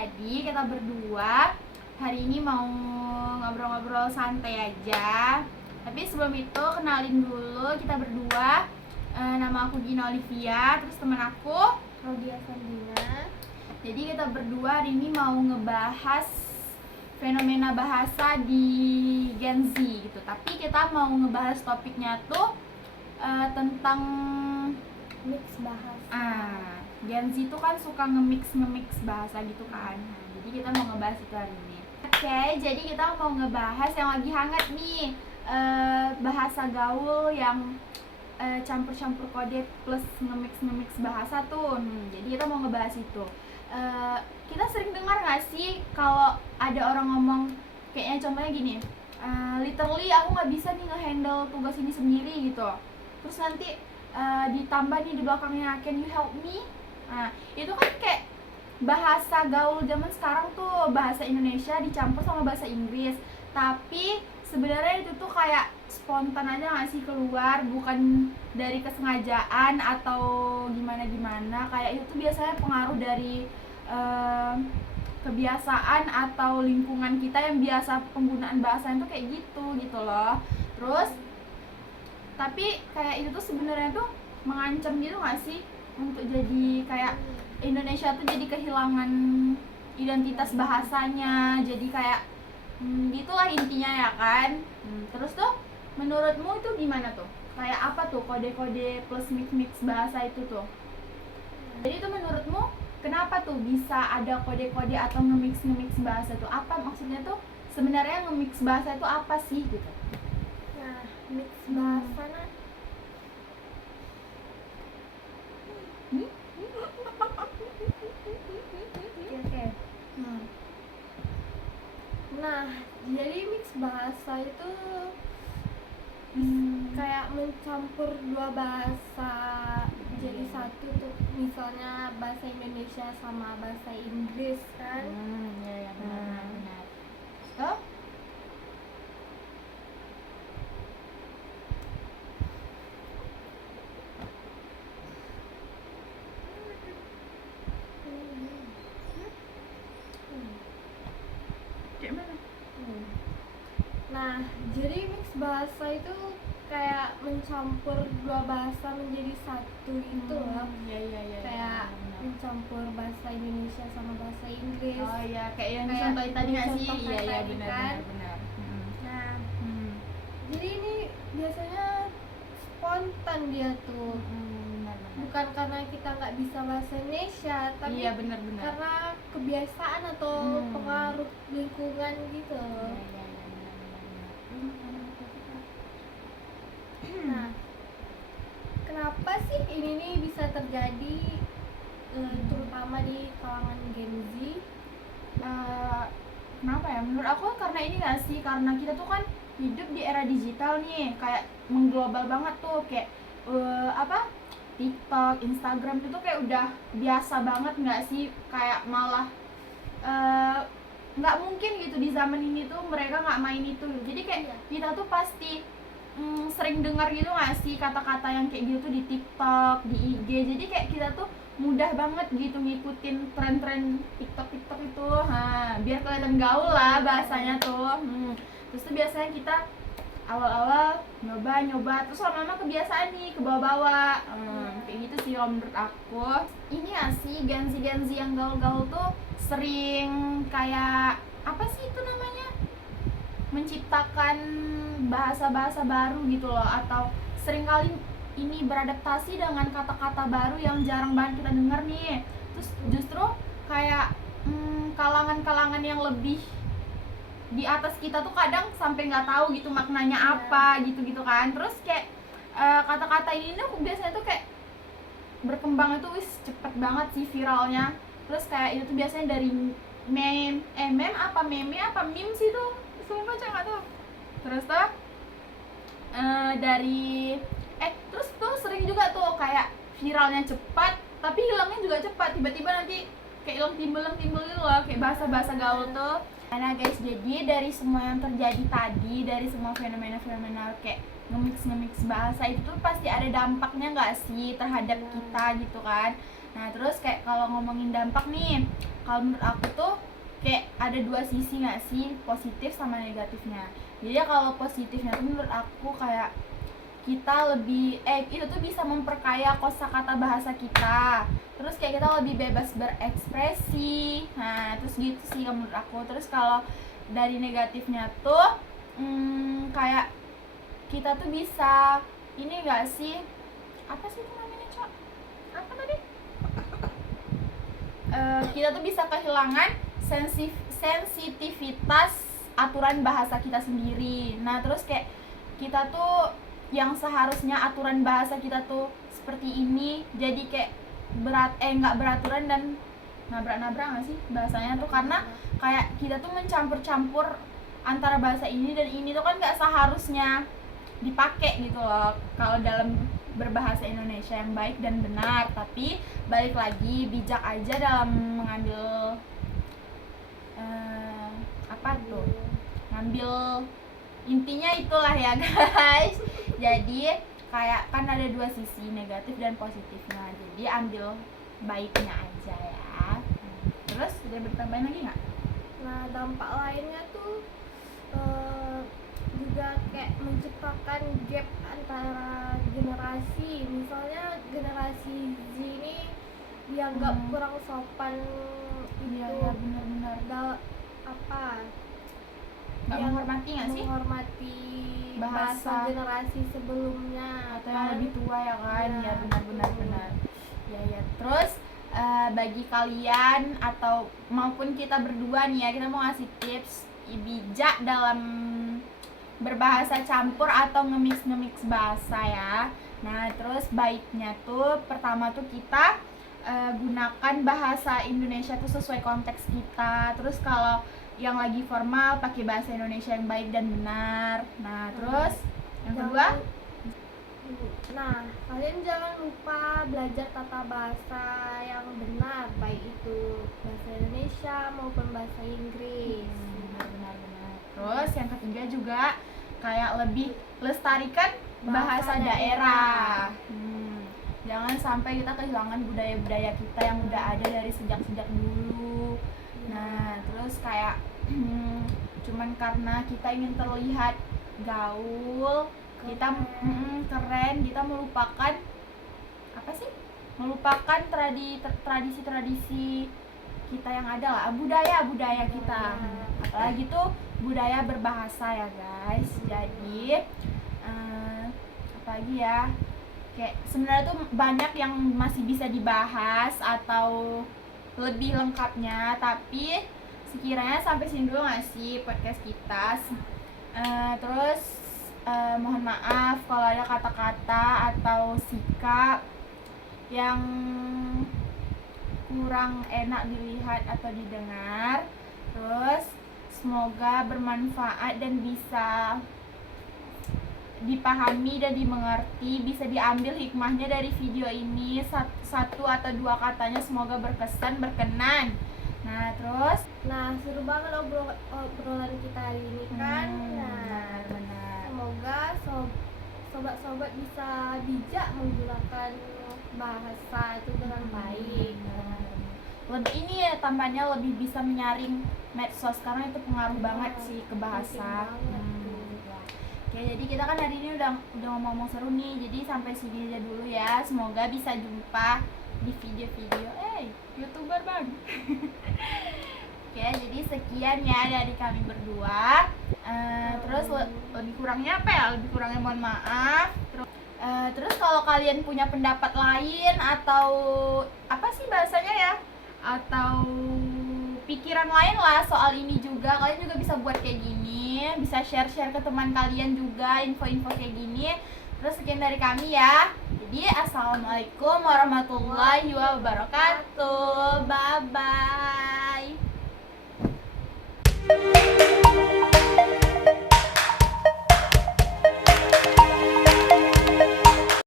Jadi kita berdua hari ini mau ngobrol-ngobrol santai aja. Tapi sebelum itu kenalin dulu kita berdua. Nama aku Gina Olivia, terus teman aku Claudia Sandina. Jadi kita berdua hari ini mau ngebahas fenomena bahasa di Gen Z gitu. Tapi kita mau ngebahas topiknya tuh tentang Mix bahasa. Gen Z tuh kan suka nge-mix bahasa gitu kan. Nah, jadi kita mau ngebahas itu hari ini. Oke, jadi kita mau ngebahas yang lagi hangat nih, bahasa gaul yang campur-campur kode plus nge-mix bahasa tuh. Jadi kita mau ngebahas itu. Kita sering dengar nggak sih kalau ada orang ngomong kayaknya contohnya gini, literally aku nggak bisa nih nge-handle tugas ini sendiri gitu. Terus nanti ditambah nih di belakangnya can you help me. Nah itu kan kayak bahasa gaul zaman sekarang tuh, bahasa Indonesia dicampur sama bahasa Inggris, tapi sebenarnya itu tuh kayak spontan aja nggak sih keluar, bukan dari kesengajaan atau gimana. Kayak itu tuh biasanya pengaruh dari kebiasaan atau lingkungan kita yang biasa penggunaan bahasa itu kayak gitu loh. Terus tapi kayak itu tuh sebenarnya tuh mengancam gitu nggak sih untuk jadi kayak Indonesia tuh jadi kehilangan identitas bahasanya, jadi kayak gitulah intinya ya kan. Terus tuh menurutmu itu gimana tuh, kayak apa tuh kode-kode plus mix bahasa itu tuh? Jadi itu menurutmu kenapa tuh bisa ada kode-kode atau nge-mix bahasa tuh? Apa maksudnya tuh sebenarnya nge-mix bahasa itu apa sih gitu? Nah, mix bahasa nah. Oke. Nah, jadi mix bahasa itu kayak mencampur dua bahasa jadi satu tuh. Misalnya bahasa Indonesia sama bahasa Inggris kan. Ya benar. So? Nah, jadi mix bahasa itu kayak mencampur dua bahasa menjadi satu itu loh. Iya. Kayak mencampur bahasa Indonesia sama bahasa Inggris. Oh iya, kayak yang Kayak contohin tadi nggak sih? contohkan Iya tadi benar. Nah, jadi ini biasanya spontan dia tuh. Benar. Bukan karena kita nggak bisa bahasa Indonesia, tapi Iya benar. karena kebiasaan atau pengaruh lingkungan gitu. Iya. Nah, kenapa sih ini nih bisa terjadi terutama di kalangan Gen Z? Kenapa ya? Menurut aku karena ini nggak sih, karena kita tuh kan hidup di era digital nih, kayak mengglobal banget tuh, kayak TikTok, Instagram itu kayak udah biasa banget nggak sih? Kayak malah nggak mungkin gitu di zaman ini tuh mereka nggak main itu. Jadi kayak kita tuh pasti sering dengar gitu nggak sih kata-kata yang kayak gitu tuh di TikTok, di IG. Jadi kayak kita tuh mudah banget gitu ngikutin tren-tren TikTok itu, biar kelihatan gaul lah bahasanya tuh. Terus tuh biasanya kita awal-awal nyoba terus lama-lama kebiasaan nih ke bawah-bawah. Kayak gitu sih kalau menurut aku. Ini nggak sih Gen Z yang gaul-gaul tuh sering kayak apa sih itu namanya, menciptakan bahasa-bahasa baru gitu loh, atau seringkali ini beradaptasi dengan kata-kata baru yang jarang banget kita dengar nih. Terus justru kayak kalangan-kalangan yang lebih di atas kita tuh kadang sampai nggak tahu gitu maknanya apa gitu kan. Terus kayak kata-kata ini tuh biasanya tuh kayak berkembang itu cepet banget sih viralnya. Terus kayak itu tuh biasanya dari meme sih tuh, sumpah aja nggak tahu. Terus tuh terus tuh sering juga tuh kayak viralnya cepat tapi hilangnya juga cepat, tiba-tiba nanti kayak hilang timbul gitu loh, kayak bahasa gaul tuh. Nah guys, jadi dari semua yang terjadi tadi, dari semua fenomena kayak nge-mix bahasa itu tuh pasti ada dampaknya nggak sih terhadap kita gitu kan. Nah terus kayak kalau ngomongin dampak nih, kalau menurut aku tuh kayak ada dua sisi nggak sih, positif sama negatifnya. Jadi kalau positifnya tuh menurut aku kayak kita lebih itu tuh bisa memperkaya kosakata bahasa kita, terus kayak kita lebih bebas berekspresi. Nah terus gitu sih kalau menurut aku. Terus kalau dari negatifnya tuh kayak kita tuh bisa ini gak sih, apa sih itu namanya Cok? Apa tadi? Kita tuh bisa kehilangan sensitivitas aturan bahasa kita sendiri. Nah terus kayak kita tuh yang seharusnya aturan bahasa kita tuh seperti ini jadi kayak nggak beraturan dan nabrak-nabrak nggak sih bahasanya tuh, karena kayak kita tuh mencampur-campur antara bahasa ini dan ini tuh kan nggak seharusnya dipakai gitu loh kalau dalam berbahasa Indonesia yang baik dan benar. Tapi balik lagi bijak aja dalam mengambil apa tuh, ngambil intinya itulah ya guys. Jadi kayak kan ada dua sisi, negatif dan positifnya, jadi ambil baiknya aja ya. Terus ada bertambahin lagi nggak? Nah dampak lainnya tuh juga kayak menciptakan gap antara generasi. Misalnya generasi Z ini dianggap kurang sopan itu. Iya benar-benar. Apa? Nggak menghormati nggak sih? Menghormati bahasa generasi sebelumnya atau yang lebih tua ya kan? Ya benar. Ya. Terus bagi kalian atau maupun kita berdua nih ya, kita mau ngasih tips bijak dalam berbahasa campur atau nge-mix bahasa ya. Nah terus baiknya tuh pertama tuh kita gunakan bahasa Indonesia tuh sesuai konteks kita. Terus kalau yang lagi formal pakai bahasa Indonesia yang baik dan benar. Nah terus yang kedua, kalian jangan lupa belajar tata bahasa yang benar, baik itu bahasa Indonesia maupun bahasa Inggris. Benar. Terus yang ketiga juga kayak lebih lestarikan bahasa daerah. Jangan sampai kita kehilangan budaya-budaya kita yang udah ada dari sejak dulu. Nah terus kayak cuman karena kita ingin terlihat gaul, kita keren, kita melupakan apa sih? Melupakan tradisi-tradisi kita yang ada lah, budaya kita. Apalagi tuh budaya berbahasa ya guys. Jadi apalagi ya, kayak sebenarnya tuh banyak yang masih bisa dibahas atau lebih lengkapnya, tapi sekiranya sampai sini dulu nggak sih podcast kita. Terus mohon maaf kalau ada kata-kata atau sikap yang kurang enak dilihat atau didengar. Terus semoga bermanfaat dan bisa dipahami dan dimengerti, bisa diambil hikmahnya dari video ini. Satu atau dua katanya semoga berkesan, berkenan. Nah terus seru banget obrolan kita hari ini kan. Benar. Semoga sobat-sobat bisa bijak menggunakan bahasa itu dengan baik. Lebih ini ya tambahnya lebih bisa menyaring medsos karena itu pengaruh banget sih ke bahasa. Oke, jadi kita kan hari ini udah ngomong seru nih. Jadi sampai sini aja dulu ya. Semoga bisa jumpa di video-video YouTuber bang. Oke, jadi sekian ya dari kami berdua. Terus lebih kurangnya apa ya? Lebih kurangnya mohon maaf. Terus kalau kalian punya pendapat lain atau apa sih bahasanya ya? Atau pikiran lain lah soal ini juga, kalian juga bisa buat kayak gini, bisa share-share ke teman kalian juga info-info kayak gini. Terus sekian dari kami ya. Jadi assalamualaikum warahmatullahi wabarakatuh. Bye bye.